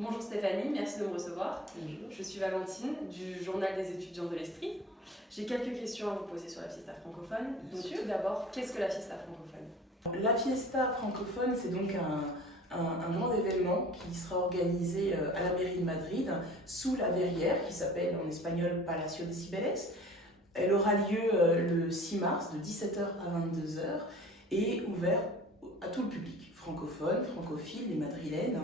Bonjour Stéphanie, merci de me recevoir. Bonjour. Je suis Valentine du Journal des étudiants de l'Estrie. J'ai quelques questions à vous poser sur la fiesta francophone. Donc tout d'abord, qu'est-ce que la fiesta francophone? La fiesta francophone, c'est donc un grand événement qui sera organisé à la mairie de Madrid sous la verrière qui s'appelle en espagnol Palacio de Cibeles. Elle aura lieu le 6 mars de 17h à 22h et ouvert à tout le public, francophone, francophile, les madrilènes,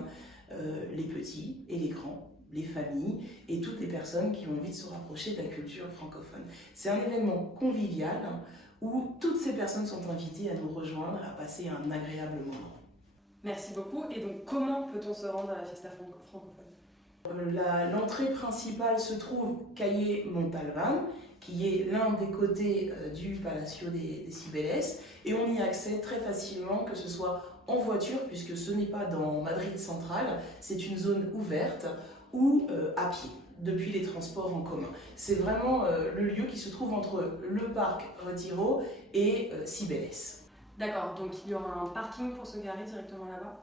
les petits et les grands, les familles et toutes les personnes qui ont envie de se rapprocher de la culture francophone. C'est un événement convivial où toutes ces personnes sont invitées à nous rejoindre, à passer un agréable moment. Merci beaucoup. Et donc comment peut-on se rendre à la fiesta francophone? L'entrée principale se trouve Calle Montalbán, qui est l'un des côtés du Palacio de Cibeles, et on y accède très facilement, que ce soit en voiture, puisque ce n'est pas dans Madrid centrale, c'est une zone ouverte, ou à pied, depuis les transports en commun. C'est vraiment le lieu qui se trouve entre le parc Retiro et Cibeles. D'accord, donc il y aura un parking pour se garer directement là-bas?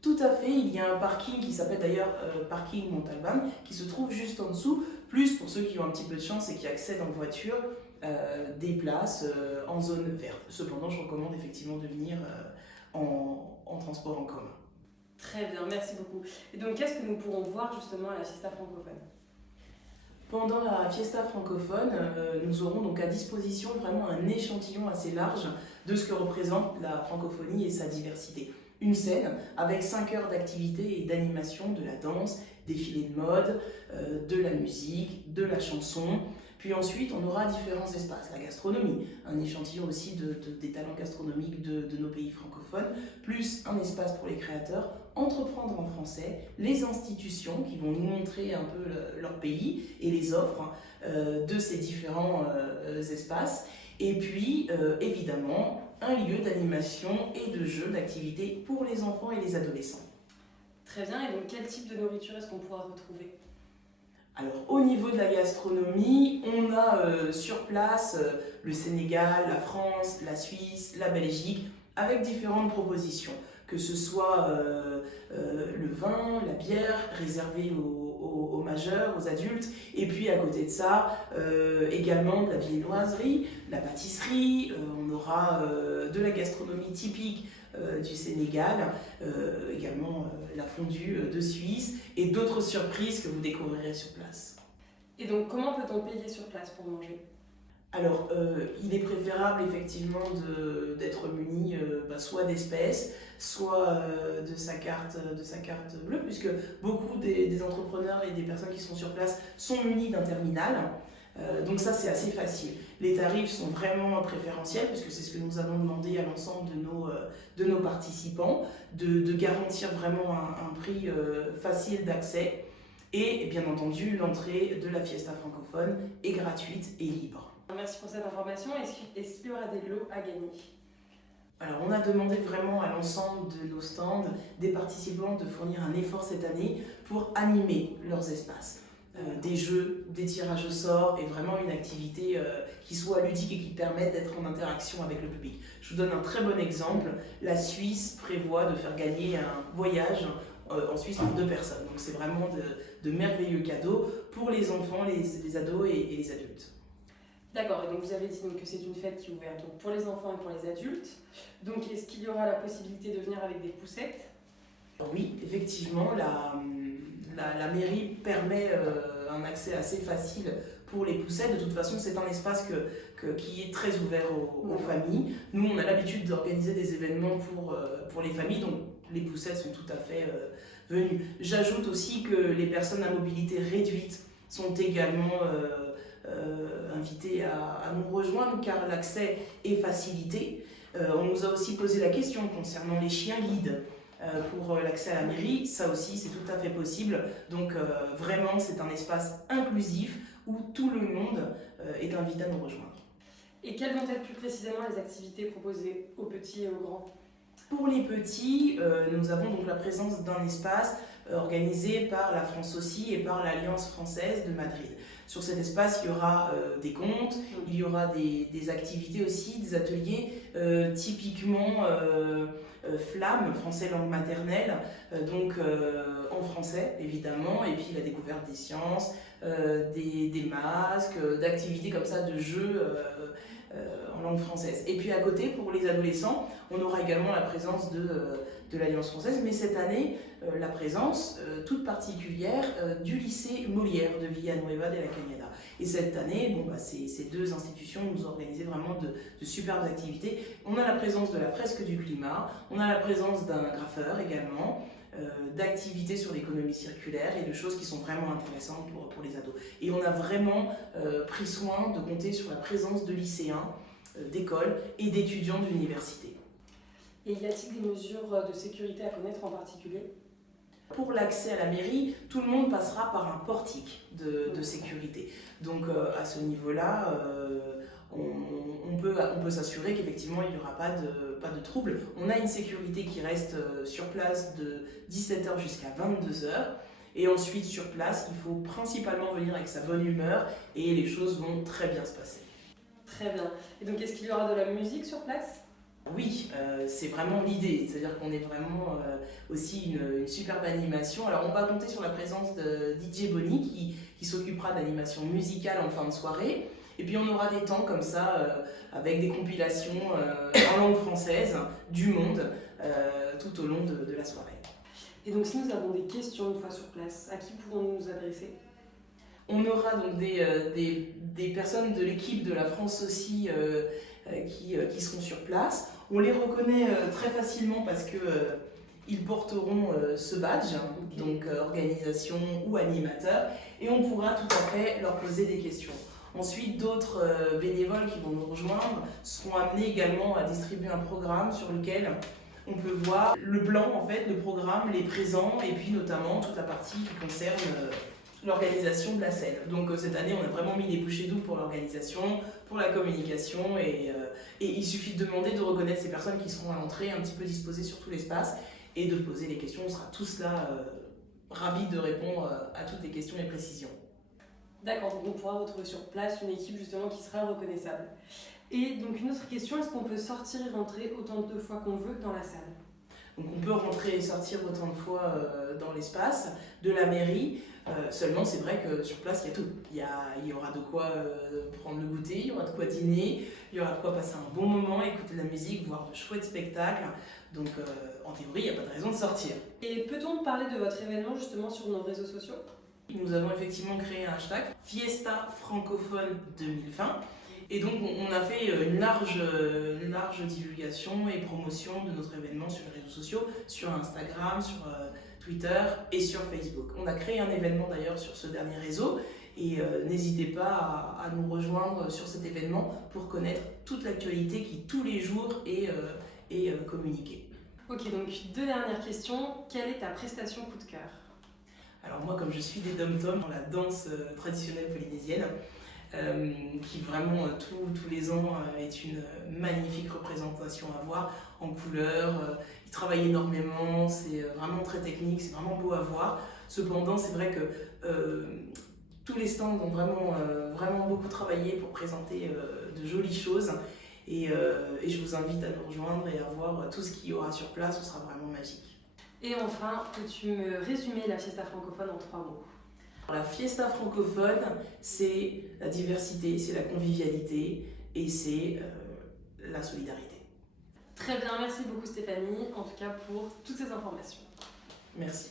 Tout à fait, il y a un parking qui s'appelle d'ailleurs Parking Montalbán, qui se trouve juste en dessous, plus pour ceux qui ont un petit peu de chance et qui accèdent en voiture, des places en zone verte. Cependant, je recommande effectivement de venir en transport en commun. Très bien, merci beaucoup. Et donc qu'est-ce que nous pourrons voir justement à la fiesta francophone? Pendant la fiesta francophone, nous aurons donc à disposition vraiment un échantillon assez large de ce que représente la francophonie et sa diversité. Une scène avec 5 heures d'activité et d'animation, de la danse, défilé de mode, de la musique, de la chanson. Puis ensuite, on aura différents espaces. La gastronomie, un échantillon aussi des talents gastronomiques de nos pays francophones, plus un espace pour les créateurs, entreprendre en français, les institutions qui vont nous montrer un peu leur pays et les offres de ces différents espaces. Et puis, évidemment, un lieu d'animation et de jeux, d'activités pour les enfants et les adolescents. Très bien, et donc quel type de nourriture est-ce qu'on pourra retrouver? Alors au niveau de la gastronomie, on a sur place le Sénégal, la France, la Suisse, la Belgique, avec différentes propositions, que ce soit le vin, la bière réservée aux majeurs, aux adultes, et puis à côté de ça, également de la viennoiserie, la pâtisserie, on aura de la gastronomie typique du Sénégal, également la fondue de Suisse et d'autres surprises que vous découvrirez sur place. Et donc comment peut-on payer sur place pour manger? Alors, il est préférable effectivement d'être muni soit d'espèces, soit de sa carte bleue, puisque beaucoup des entrepreneurs et des personnes qui sont sur place sont munis d'un terminal. Donc ça, c'est assez facile. Les tarifs sont vraiment préférentiels, puisque c'est ce que nous avons demandé à l'ensemble de nos participants, de garantir vraiment un prix facile d'accès. Et bien entendu, l'entrée de la fiesta francophone est gratuite et libre. Merci pour cette information. Est-ce qu'il y aura des lots à gagner? Alors, on a demandé vraiment à l'ensemble de nos stands, des participants, de fournir un effort cette année pour animer leurs espaces. Des jeux, des tirages au sort et vraiment une activité qui soit ludique et qui permette d'être en interaction avec le public. Je vous donne un très bon exemple. La Suisse prévoit de faire gagner un voyage en Suisse pour 2 personnes. Donc c'est vraiment de merveilleux cadeaux pour les enfants, les ados et les adultes. D'accord, et donc vous avez dit que c'est une fête qui est ouverte donc pour les enfants et pour les adultes. Donc est-ce qu'il y aura la possibilité de venir avec des poussettes? Oui, effectivement, la mairie permet un accès assez facile pour les poussettes. De toute façon, c'est un espace qui est très ouvert aux familles. Nous, on a l'habitude d'organiser des événements pour les familles, donc les poussettes sont tout à fait venues. J'ajoute aussi que les personnes à mobilité réduite sont également invitées à nous rejoindre car l'accès est facilité. On nous a aussi posé la question concernant les chiens guides. Pour l'accès à la mairie, ça aussi c'est tout à fait possible. Donc vraiment c'est un espace inclusif où tout le monde est invité à nous rejoindre. Et quelles vont être plus précisément les activités proposées aux petits et aux grands? Pour les petits, nous avons donc la présence d'un espace organisé par la France aussi et par l'Alliance française de Madrid. Sur cet espace, il y aura des contes, il y aura des activités aussi, des ateliers typiquement flamme, français langue maternelle, donc en français évidemment, et puis la découverte des sciences, des masques, d'activités comme ça, de jeux en langue française. Et puis à côté, pour les adolescents, on aura également la présence de l'Alliance française, mais cette année, la présence toute particulière du lycée Molière de Villanueva de la Cañada. Et cette année, ces deux institutions nous ont organisé vraiment de superbes activités. On a la présence de la fresque du climat, on a la présence d'un graffeur également, d'activités sur l'économie circulaire et de choses qui sont vraiment intéressantes pour les ados. Et on a vraiment pris soin de compter sur la présence de lycéens, d'écoles et d'étudiants d'université. Et y a-t-il des mesures de sécurité à connaître en particulier ? Pour l'accès à la mairie, tout le monde passera par un portique de sécurité. Donc à ce niveau-là, on peut s'assurer qu'effectivement il n'y aura pas de trouble. On a une sécurité qui reste sur place de 17h jusqu'à 22h. Et ensuite sur place, il faut principalement venir avec sa bonne humeur et les choses vont très bien se passer. Très bien. Et donc est-ce qu'il y aura de la musique sur place ? Oui, c'est vraiment l'idée, c'est-à-dire qu'on est vraiment aussi une superbe animation. Alors on va compter sur la présence de DJ Bonnie qui s'occupera d'animation musicale en fin de soirée. Et puis on aura des temps comme ça avec des compilations en langue française du monde tout au long de la soirée. Et donc si nous avons des questions une fois sur place, à qui pourrons-nous nous adresser ? On aura donc des personnes de l'équipe de la France aussi qui seront sur place. On les reconnaît très facilement parce qu'ils porteront ce badge, donc organisation ou animateur, et on pourra tout à fait leur poser des questions. Ensuite, d'autres bénévoles qui vont nous rejoindre seront amenés également à distribuer un programme sur lequel on peut voir le plan, en fait, le programme, les présents, et puis notamment toute la partie qui concerne l'organisation de la scène. Donc cette année, on a vraiment mis les bouchées doubles pour l'organisation, pour la communication, et il suffit de demander de reconnaître ces personnes qui seront à l'entrée, un petit peu disposées sur tout l'espace, et de poser les questions. On sera tous là ravis de répondre à toutes les questions et précisions. D'accord, donc on pourra retrouver sur place une équipe justement qui sera reconnaissable. Et donc une autre question, est-ce qu'on peut sortir et rentrer autant de fois qu'on veut dans la salle ? Donc on peut rentrer et sortir autant de fois dans l'espace de la mairie. Seulement c'est vrai que sur place il y a tout. Il y aura de quoi prendre le goûter, il y aura de quoi dîner, il y aura de quoi passer un bon moment, écouter de la musique, voir de chouettes spectacles. Donc en théorie il n'y a pas de raison de sortir. Et peut-on parler de votre événement justement sur nos réseaux sociaux ? Nous avons effectivement créé un hashtag Fiesta Francophone 2020. Et donc on a fait une large divulgation et promotion de notre événement sur les réseaux sociaux, sur Instagram, sur Twitter et sur Facebook. On a créé un événement d'ailleurs sur ce dernier réseau et n'hésitez pas à nous rejoindre sur cet événement pour connaître toute l'actualité qui tous les jours est communiquée. Ok, donc deux dernières questions. Quelle est ta prestation coup de cœur ? Alors moi, comme je suis des dom-toms dans la danse traditionnelle polynésienne, qui vraiment tous les ans est une magnifique représentation à voir en couleurs. Ils travaillent énormément, c'est vraiment très technique, c'est vraiment beau à voir. Cependant, c'est vrai que tous les stands ont vraiment beaucoup travaillé pour présenter de jolies choses. Et je vous invite à nous rejoindre et à voir tout ce qu'il y aura sur place, ce sera vraiment magique. Et enfin, peux-tu me résumer la Fiesta francophone en 3 mots ? La Fiesta francophone, c'est la diversité, c'est la convivialité et c'est la solidarité. Très bien, merci beaucoup Stéphanie, en tout cas pour toutes ces informations. Merci.